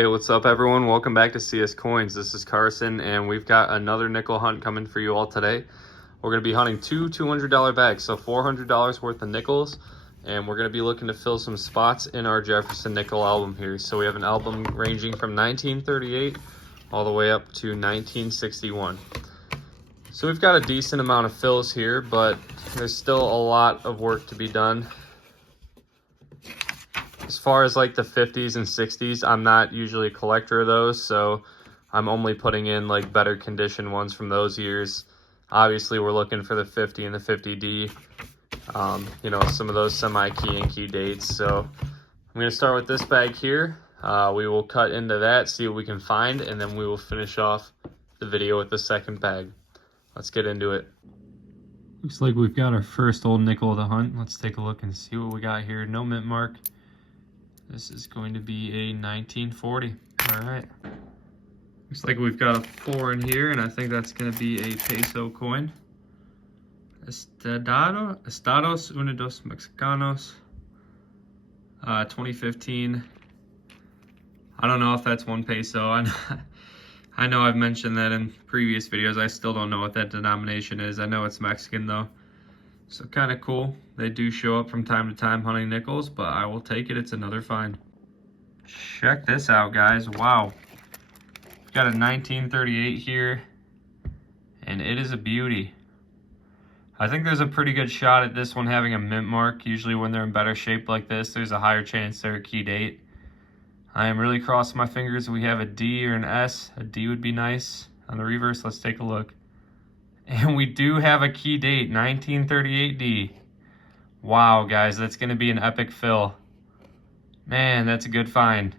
Hey, what's up everyone? Welcome back to CS Coins. This is Carson and we've got another nickel hunt coming for you all today. We're going to be hunting two $200 bags, so $400 worth of nickels, and we're going to be looking to fill some spots in our Jefferson nickel album here. So we have an album ranging from 1938 all the way up to 1961. So we've got a decent amount of fills here, but there's still a lot of work to be done. As far as like the 50s and 60s, I'm not usually a collector of those, so I'm only putting in like better condition ones from those years. Obviously, we're looking for the 50 and the 50D, you know, some of those semi-key and key dates. So I'm going to start with this bag here. We will cut into that, see what we can find, and then we will finish off the video with the second bag. Let's get into it. Looks like we've got our first old nickel of the hunt. Let's take a look and see what we got here. No mint mark. This is going to be a 1940. All right. Looks like we've got a 4 in here, and I think that's going to be a peso coin. Estados Unidos Mexicanos. 2015. I don't know if that's 1 peso. I know I've mentioned that in previous videos. I still don't know what that denomination is. I know it's Mexican though. So kind of cool. They do show up from time to time hunting nickels, but I will take it. It's another find. Check this out, guys. Wow. We've got a 1938 here, and it is a beauty. I think there's a pretty good shot at this one having a mint mark. Usually when they're in better shape like this, there's a higher chance they're a key date. I am really crossing my fingers we have a D or an S. A D would be nice. On the reverse, let's take a look. And we do have a key date, 1938D. Wow, guys, that's going to be an epic fill. Man, that's a good find.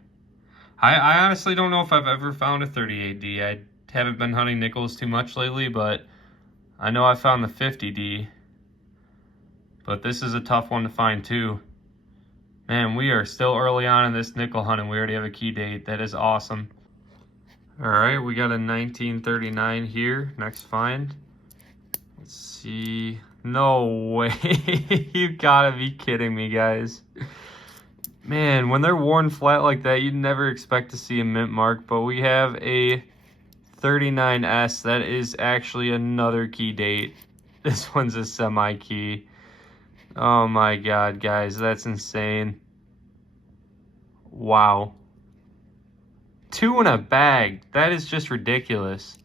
I honestly don't know if I've ever found a 38D. I haven't been hunting nickels too much lately, but I know I found the 50D. But this is a tough one to find too. Man, we are still early on in this nickel hunt and we already have a key date. That is awesome. All right, we got a 1939 here. Next find. Let's see. No way. You gotta be kidding me, guys. Man, when they're worn flat like that, you'd never expect to see a mint mark, but we have a 39S. That is actually another key date. This one's a semi-key. Oh my God, guys, that's insane. Wow. 2 in a bag. That is just ridiculous.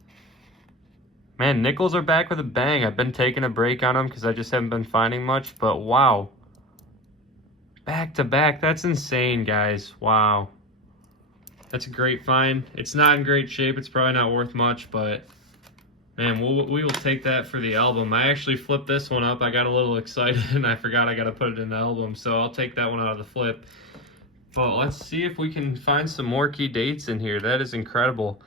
Man, nickels are back with a bang. I've been taking a break on them because I just haven't been finding much, but wow. Back to back, that's insane, guys. Wow. That's a great find. It's not in great shape. It's probably not worth much, but man, we will take that for the album. I actually flipped this one up. I got a little excited and I forgot I got to put it in the album, so I'll take that one out of the flip. But let's see if we can find some more key dates in here. That is incredible.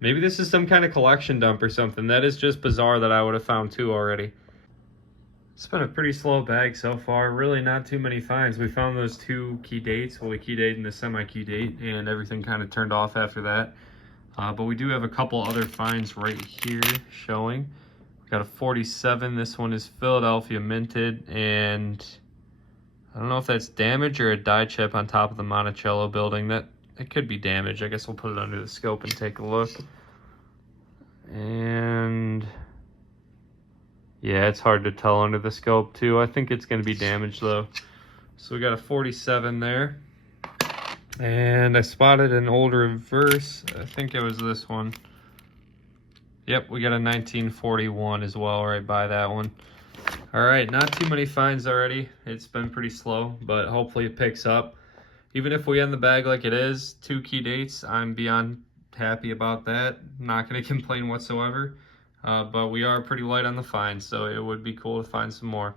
Maybe this is some kind of collection dump or something. That is just bizarre that I would have found 2 already. It's been a pretty slow bag so far. Really not too many finds. We found those 2 key dates. Well, we key date and the semi-key date, and everything kind of turned off after that. But we do have a couple other finds right here showing. We got a 47. This one is Philadelphia minted, and I don't know if that's damage or a die chip on top of the Monticello building. It could be damage. I guess we'll put it under the scope and take a look. And yeah, it's hard to tell under the scope too. I think it's going to be damaged though. So we got a 47 there. And I spotted an older reverse. I think it was this one. Yep, we got a 1941 as well right by that one. All right, not too many finds already. It's been pretty slow, but hopefully it picks up. Even if we end the bag like it is, 2 key dates, I'm beyond happy about that. Not going to complain whatsoever. But we are pretty light on the finds, so it would be cool to find some more.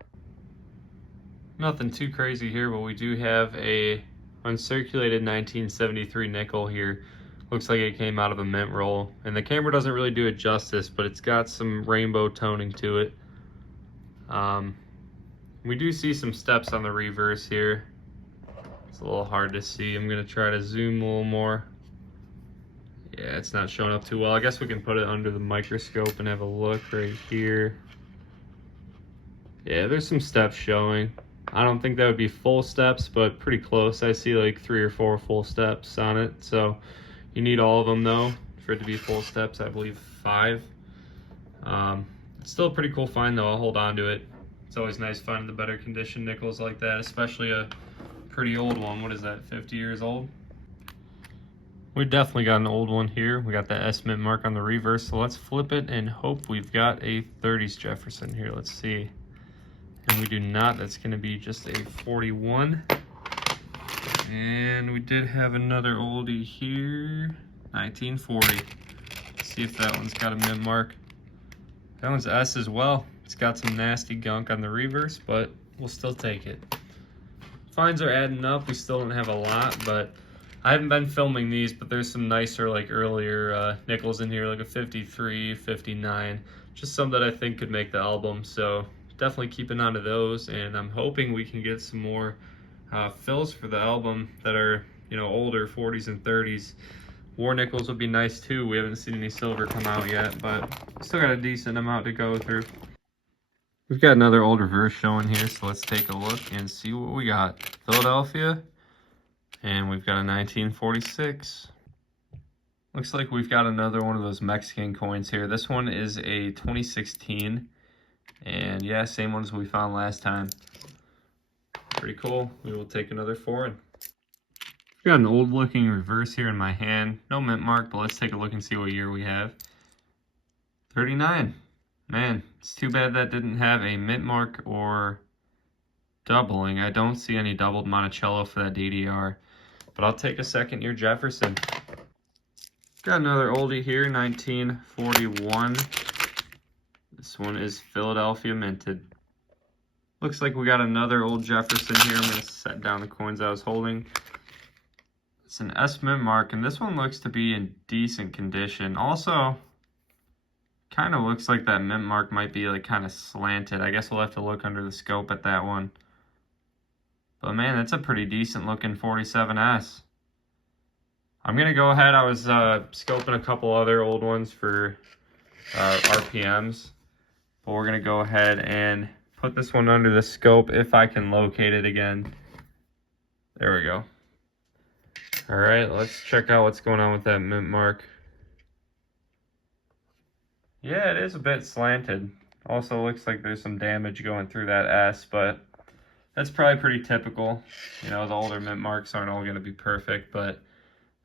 Nothing too crazy here, but we do have a uncirculated 1973 nickel here. Looks like it came out of a mint roll. And the camera doesn't really do it justice, but it's got some rainbow toning to it. We do see some steps on the reverse here. It's a little hard to see. I'm going to try to zoom a little more. Yeah, it's not showing up too well. I guess we can put it under the microscope and have a look right here. Yeah, there's some steps showing. I don't think that would be full steps, but pretty close. I see like 3 or 4 full steps on it. So you need all of them though for it to be full steps. I believe 5. It's still a pretty cool find though. I'll hold on to it. It's always nice finding the better condition nickels like that, especially a pretty old one. What is that, 50 years old? We definitely got an old one here. We got the S mint mark on the reverse, so let's flip it and hope we've got a 30s Jefferson here. Let's see. And we do not. That's going to be just a 41. And we did have another oldie here, 1940. Let's see if that one's got a mint mark. That one's S as well. It's got some nasty gunk on the reverse, but we'll still take it. Finds are adding up. We still don't have a lot, but I haven't been filming these, but there's some nicer, like earlier nickels in here, like a 53, 59. Just some that I think could make the album, so definitely keep an eye on those. And I'm hoping we can get some more fills for the album that are, you know, older, 40s and 30s. War nickels would be nice too. We haven't seen any silver come out yet, but still got a decent amount to go through. We've got another old reverse showing here, so let's take a look and see what we got. Philadelphia. And we've got a 1946. Looks like we've got another one of those Mexican coins here. This one is a 2016. And yeah, same ones we found last time. Pretty cool. We will take another foreign. We've got an old looking reverse here in my hand. No mint mark, but let's take a look and see what year we have. 39. Man, it's too bad that didn't have a mint mark or doubling. I don't see any doubled Monticello for that DDR. But I'll take a second year Jefferson. Got another oldie here, 1941. This one is Philadelphia minted. Looks like we got another old Jefferson here. I'm going to set down the coins I was holding. It's an S mint mark, and this one looks to be in decent condition. Also, kind of looks like that mint mark might be like kind of slanted. I guess we'll have to look under the scope at that one. But man, that's a pretty decent looking 47S. I'm going to go ahead. I was scoping a couple other old ones for RPMs. But we're going to go ahead and put this one under the scope if I can locate it again. There we go. All right, let's check out what's going on with that mint mark. Yeah, it is a bit slanted. Also looks like there's some damage going through that S, but that's probably pretty typical. You know, the older mint marks aren't all going to be perfect, but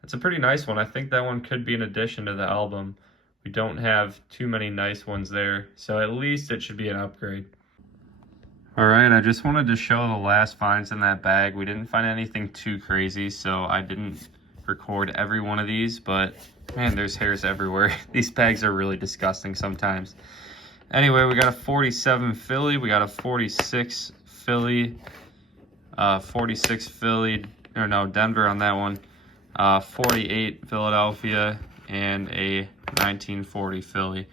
it's a pretty nice one. I think that one could be an addition to the album. We don't have too many nice ones there, so at least it should be an upgrade. All right, I just wanted to show the last finds in that bag. We didn't find anything too crazy, so I didn't record every one of these, but man, there's hairs everywhere. These bags are really disgusting sometimes. Anyway, we got a 47 Philly, we got a 46 Philly, 46 Philly, or no, Denver on that one, 48 Philadelphia, and a 1940 Philly.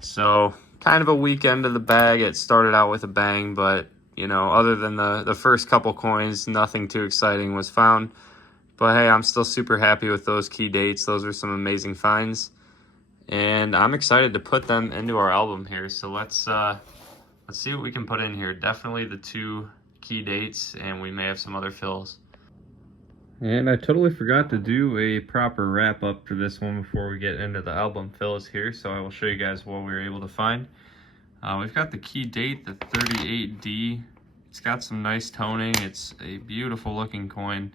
So kind of a weak end of the bag. It started out with a bang, but you know, other than the first couple coins, nothing too exciting was found. But hey, I'm still super happy with those key dates. Those are some amazing finds, and I'm excited to put them into our album here. So let's see what we can put in here. Definitely the 2 key dates, and we may have some other fills. And I totally forgot to do a proper wrap up for this one before we get into the album fills here, so I will show you guys what we were able to find. We've got the key date, the 38D. It's got some nice toning. It's a beautiful looking coin.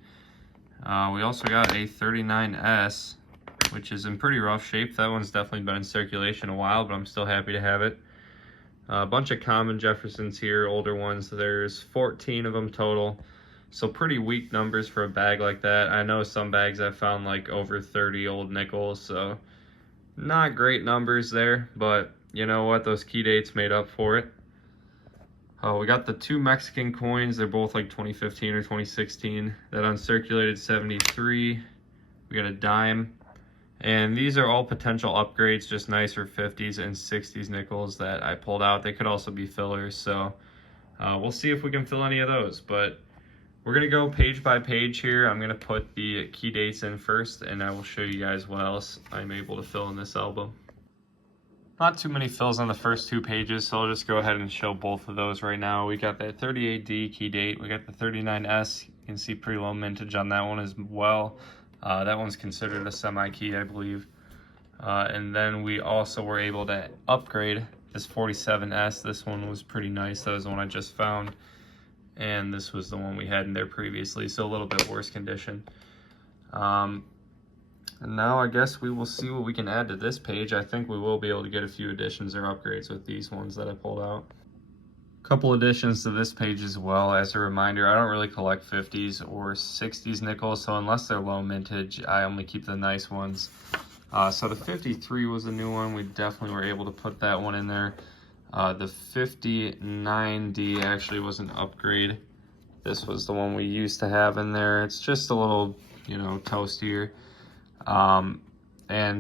We also got a 39S, which is in pretty rough shape. That one's definitely been in circulation a while, but I'm still happy to have it. A bunch of common Jeffersons here, older ones. There's 14 of them total. So pretty weak numbers for a bag like that. I know some bags I've found like over 30 old nickels, so not great numbers there, but you know what? Those key dates made up for it. We got the 2 Mexican coins. They're both like 2015 or 2016. That uncirculated 73. We got a dime. And these are all potential upgrades, just nicer 50s and 60s nickels that I pulled out. They could also be fillers, so we'll see if we can fill any of those. But we're going to go page by page here. I'm going to put the key dates in first, and I will show you guys what else I'm able to fill in this album. Not too many fills on the first 2 pages, so I'll just go ahead and show both of those right now. We got that 38D key date. We got the 39S. You can see pretty low mintage on that one as well. That one's considered a semi-key, I believe. And then we also were able to upgrade this 47S. This one was pretty nice. That was the one I just found. And this was the one we had in there previously, so a little bit worse condition. And now I guess we will see what we can add to this page. I think we will be able to get a few additions or upgrades with these ones that I pulled out. Couple additions to this page as well. As a reminder, I don't really collect 50s or 60s nickels, so unless they're low mintage, I only keep the nice ones. So the 53 was a new one. We definitely were able to put that one in there. The 59D actually was an upgrade. This was the one we used to have in there. It's just a little, you know, toastier. And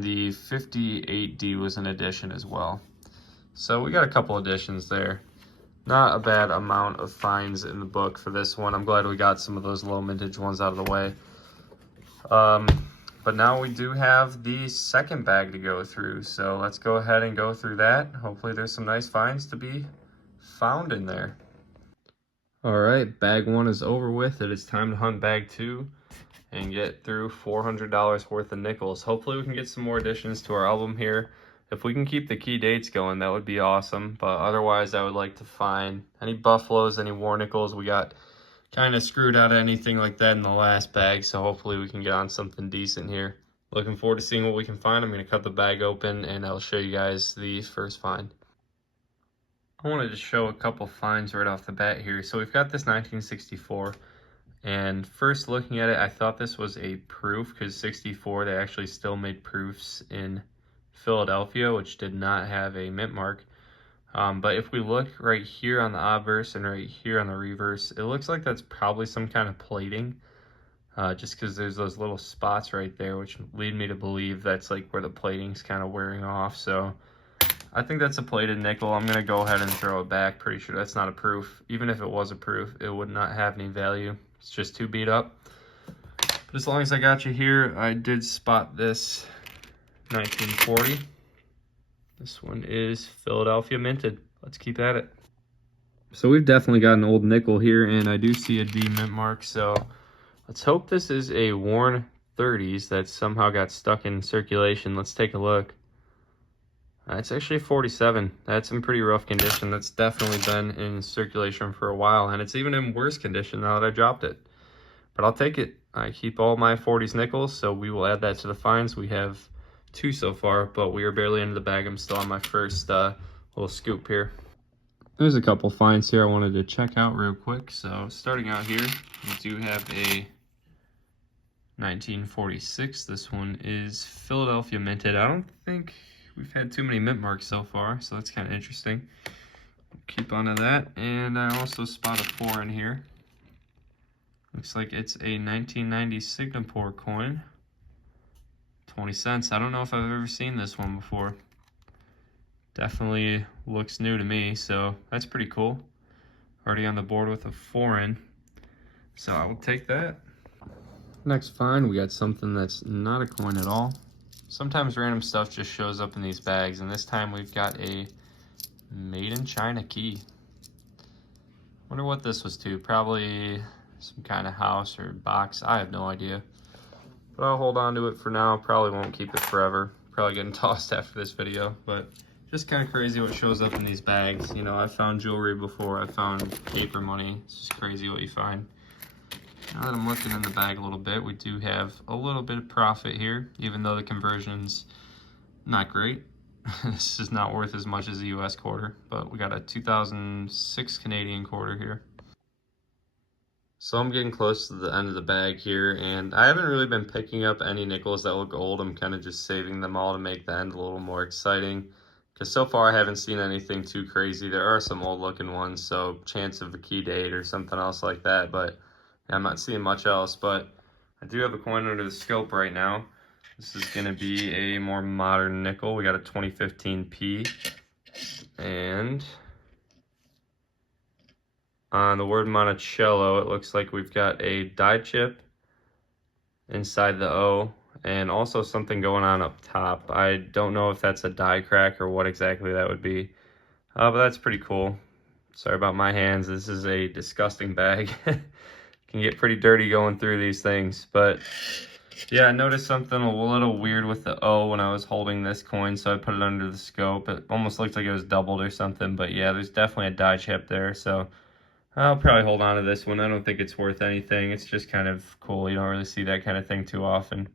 the 58D was an addition as well. So we got a couple additions there. Not a bad amount of finds in the book for this one. I'm glad we got some of those low mintage ones out of the way. But now we do have the second bag to go through. So let's go ahead and go through that. Hopefully there's some nice finds to be found in there. All right, bag 1 is over with. It is time to hunt bag 2 and get through $400 worth of nickels. Hopefully we can get some more additions to our album here. If we can keep the key dates going, that would be awesome. But otherwise, I would like to find any buffaloes, any war nickels. We got kind of screwed out of anything like that in the last bag, so hopefully we can get on something decent here. Looking forward to seeing what we can find. I'm going to cut the bag open and I'll show you guys the first find. I wanted to show a couple finds right off the bat here. So we've got this 1964. And first looking at it, I thought this was a proof because 64, they actually still made proofs in Philadelphia, which did not have a mint mark. But if we look right here on the obverse and right here on the reverse, it looks like that's probably some kind of plating, just because there's those little spots right there, which lead me to believe that's like where the plating's kind of wearing off. So I think that's a plated nickel. I'm going to go ahead and throw it back. Pretty sure that's not a proof. Even if it was a proof, it would not have any value. It's just too beat up. But as long as I got you here, I did spot this 1940. This one is Philadelphia minted. Let's keep at it. So we've definitely got an old nickel here, and I do see a D mint mark. So let's hope this is a worn 30s that somehow got stuck in circulation. Let's take a look. It's actually a 47. That's in pretty rough condition. That's definitely been in circulation for a while, and it's even in worse condition now that I dropped it. But I'll take it. I keep all my 40s nickels, so we will add that to the finds. We have 2 so far, but we are barely into the bag. I'm still on my first little scoop here. There's a couple finds here I wanted to check out real quick. So starting out here, we do have a 1946. This one is Philadelphia minted. I don't think we've had too many mint marks so far, so that's kind of interesting. Keep on to that. And I also spot a 4 in here. Looks like it's a 1990 Singapore coin. 20 cents. I don't know if I've ever seen this one before. Definitely looks new to me, so that's pretty cool. Already on the board with a 4 in. So I will take that. Next find, we got something that's not a coin at all. Sometimes random stuff just shows up in these bags, and this time we've got a Made in China key. Wonder what this was to. Probably some kind of house or box. I have no idea. But I'll hold on to it for now. Probably won't keep it forever. Probably getting tossed after this video. But just kind of crazy what shows up in these bags. You know, I've found jewelry before. I've found paper money. It's just crazy what you find. Now that I'm looking in the bag a little bit, we do have a little bit of profit here, even though the conversion's not great. This is not worth as much as a US quarter, but we got a 2006 Canadian quarter here. So I'm getting close to the end of the bag here, and I haven't really been picking up any nickels that look old. I'm kind of just saving them all to make the end a little more exciting, because so far I haven't seen anything too crazy. There are some old looking ones, so chance of a key date or something else like that, but I'm not seeing much else. But I do have a coin under the scope right now. This is going to be a more modern nickel. We got a 2015 P, and on the word Monticello, it looks like we've got a die chip inside the O, and also something going on up top. I don't know if that's a die crack or what exactly that would be, but that's pretty cool. Sorry about my hands. This is a disgusting bag. Can get pretty dirty going through these things, but yeah, I noticed something a little weird with the O when I was holding this coin, so I put it under the scope. It almost looked like it was doubled or something, but yeah, there's definitely a die chip there, so I'll probably hold on to this one. I don't think it's worth anything. It's just kind of cool. You don't really see that kind of thing too often.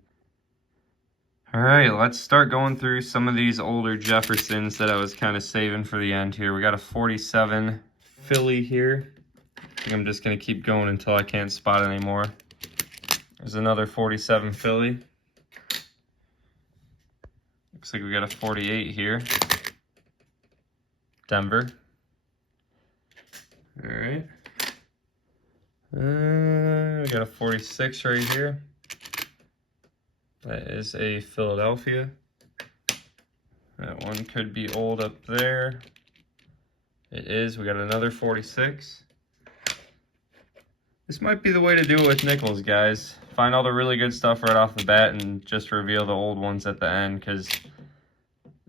All right, let's start going through some of these older Jeffersons that I was kind of saving for the end here. We got a 47 Philly here. I think I'm just going to keep going until I can't spot it anymore. There's another 47 Philly. Looks like we got a 48 here. Denver. All right. We got a 46 right here. That is a Philadelphia. That one could be old up there. It is. We got another 46. This might be the way to do it with nickels, guys. Find all the really good stuff right off the bat and just reveal the old ones at the end, because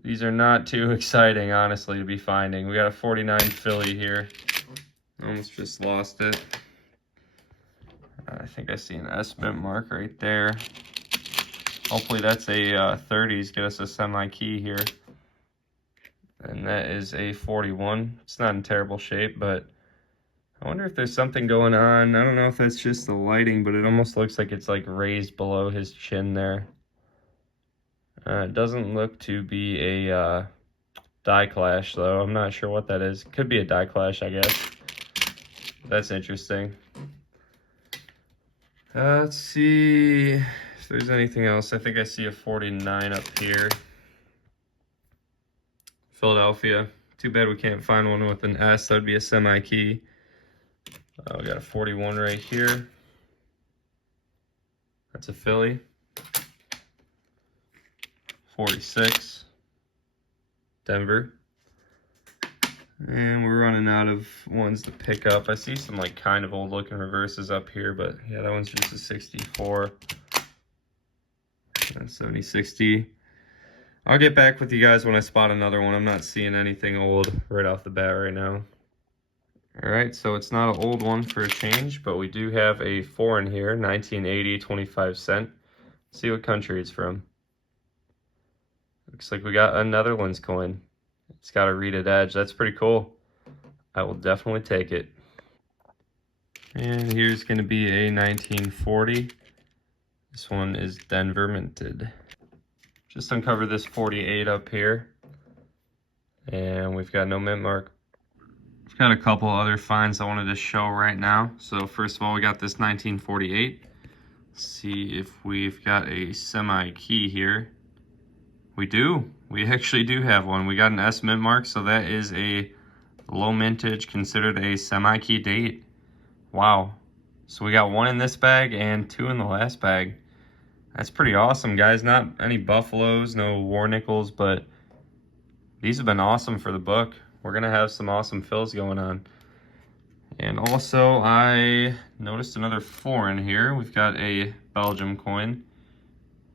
these are not too exciting, honestly, to be finding. We got a 49 Philly here. Almost just lost it. I think I see an S-mint mark right there. Hopefully that's a 30s, get us a semi-key here. And that is a 41. It's not in terrible shape, but I wonder if there's something going on. I don't know if that's just the lighting, but it almost looks like it's like raised below his chin there. It doesn't look to be a die clash, though. I'm not sure what that is. Could be a die clash, I guess. That's interesting. Let's see if there's anything else. I think I see a 49 up here. Philadelphia. Too bad we can't find one with an S. That would be a semi-key. We got a 41 right here. That's a Philly. 46. Denver. And we're running out of ones to pick up. I see some like kind of old looking reverses up here, but yeah, that one's just a 64. That's 70-60. I'll get back with you guys when I spot another one. I'm not seeing anything old right off the bat right now. All right, so it's not an old one for a change, but we do have a foreign here, 1980, 25 cent. See what country it's from. Looks like we got a Netherlands coin. It's got a reeded edge. That's pretty cool. I will definitely take it. And here's going to be a 1940. This one is Denver minted. Just uncovered this 48 up here. And we've got no mint mark. We've got a couple other finds I wanted to show right now. So first of all, we got this 1948. Let's see if we've got a semi-key here. We do. We actually do have one. We got an S mint mark, so that is a low mintage, considered a semi-key date. Wow. So we got one in this bag and two in the last bag. That's pretty awesome, guys. Not any buffaloes, no war nickels, but these have been awesome for the book. We're going to have some awesome fills going on. And also, I noticed another foreign here. We've got a Belgium coin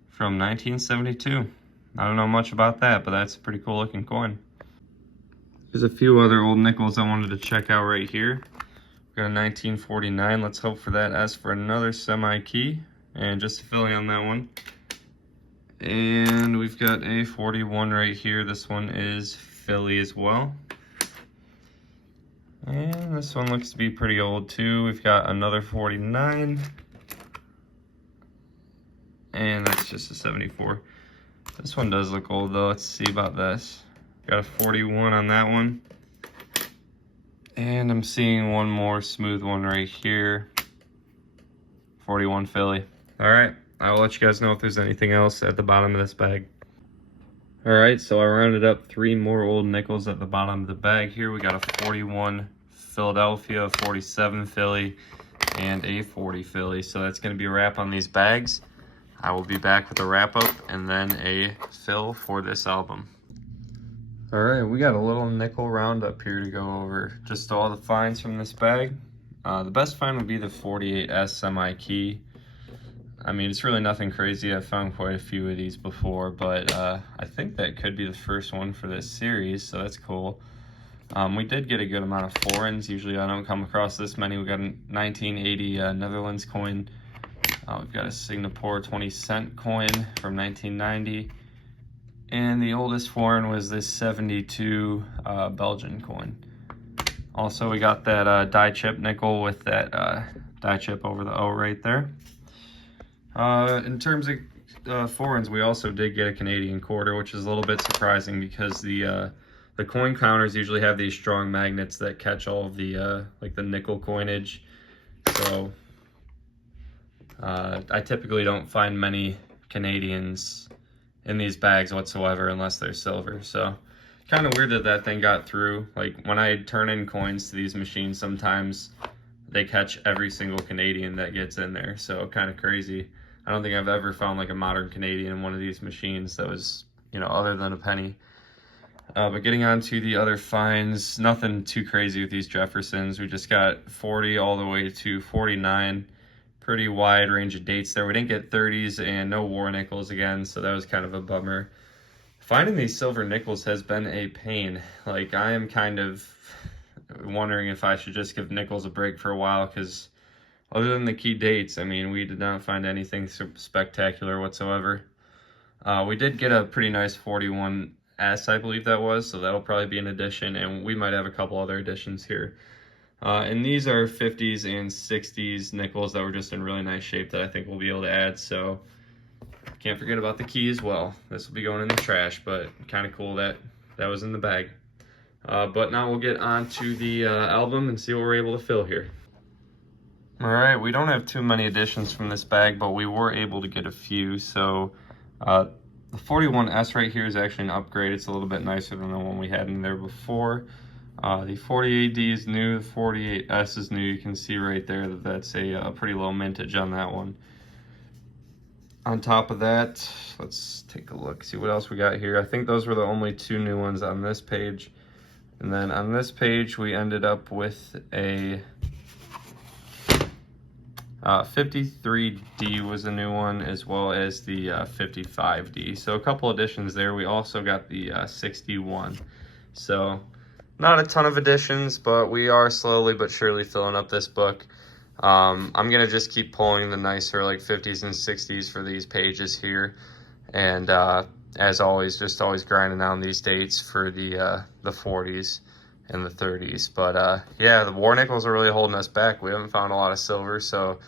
from 1972. I don't know much about that, but that's a pretty cool looking coin. There's a few other old nickels I wanted to check out right here. We've got a 1949. Let's hope for that S for another semi-key. And just a Philly on that one. And we've got a 41 right here. This one is Philly as well. And this one looks to be pretty old too. We've got another 49. And that's just a 74. This one does look old though. Let's see about this. Got a 41 on that one. And I'm seeing one more smooth one right here. 41 Philly. All right, I'll let you guys know if there's anything else at the bottom of this bag. All right, so I rounded up 3 more old nickels at the bottom of the bag here. We got a 41 Philadelphia, a 47 Philly, and a 40 Philly. So that's gonna be a wrap on these bags. I will be back with a wrap up and then a fill for this album. All right, we got a little nickel roundup here to go over. Just all the finds from this bag. The best find would be the 48S semi-key. I mean, it's really nothing crazy. I've found quite a few of these before, but I think that could be the first one for this series, so that's cool. We did get a good amount of foreigns. Usually I don't come across this many. We got a 1980 Netherlands coin. We've got a Singapore 20-cent coin from 1990. And the oldest foreign was this 72 Belgian coin. Also, we got that die chip nickel with that die chip over the O right there. In terms of foreigns, we also did get a Canadian quarter, which is a little bit surprising because the coin counters usually have these strong magnets that catch all of the like the nickel coinage. So I typically don't find many Canadians in these bags whatsoever unless they're silver. So kind of weird that that thing got through. Like when I turn in coins to these machines, sometimes they catch every single Canadian that gets in there. So kind of crazy. I don't think I've ever found like a modern Canadian in one of these machines that was, you know, other than a penny. But getting on to the other finds, nothing too crazy with these Jeffersons. We just got 40 all the way to 49. Pretty wide range of dates there. We didn't get 30s and no war nickels again, so that was kind of a bummer. Finding these silver nickels has been a pain. Like, I am kind of wondering if I should just give nickels a break for a while, because other than the key dates, I mean, we did not find anything spectacular whatsoever. We did get a pretty nice 41S, I believe that was, so that'll probably be an addition, and we might have a couple other additions here. And these are 50s and 60s nickels that were just in really nice shape that I think we'll be able to add, so can't forget about the key as well. This will be going in the trash, but kind of cool that that was in the bag. But now we'll get on to the album and see what we're able to fill here. All right, we don't have too many additions from this bag, but we were able to get a few. So the 41S right here is actually an upgrade. It's a little bit nicer than the one we had in there before. The 48D is new, the 48S is new. You can see right there that that's a pretty low mintage on that one. On top of that, let's take a look, see what else we got here. I think those were the only two new ones on this page. And then on this page, we ended up with a 53D was a new one, as well as the 55D. So a couple additions there. We also got the 61. So not a ton of additions, but we are slowly but surely filling up this book. I'm gonna just keep pulling the nicer like 50s and 60s for these pages here, and as always, just always grinding down these dates for the 40s and the 30s. But yeah, the war nickels are really holding us back. We haven't found a lot of silver, so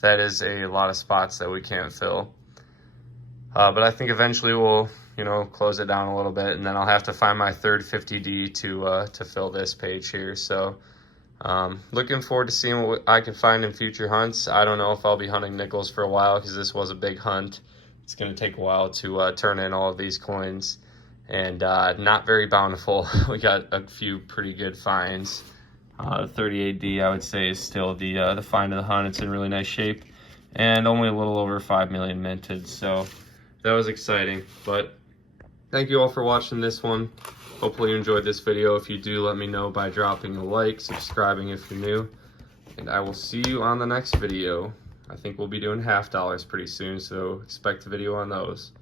that is a lot of spots that we can't fill. But I think eventually we'll, you know, close it down a little bit, and then I'll have to find my third 50D to fill this page here. So looking forward to seeing what I can find in future hunts. I don't know if I'll be hunting nickels for a while, because this was a big hunt. It's going to take a while to turn in all of these coins, and not very bountiful. We got a few pretty good finds. 38D, I would say, is still the find of the hunt. It's in really nice shape, and only a little over 5 million minted, so that was exciting. But thank you all for watching this one. Hopefully you enjoyed this video. If you do, let me know by dropping a like, subscribing if you're new, and I will see you on the next video. I think we'll be doing half dollars pretty soon, so expect a video on those.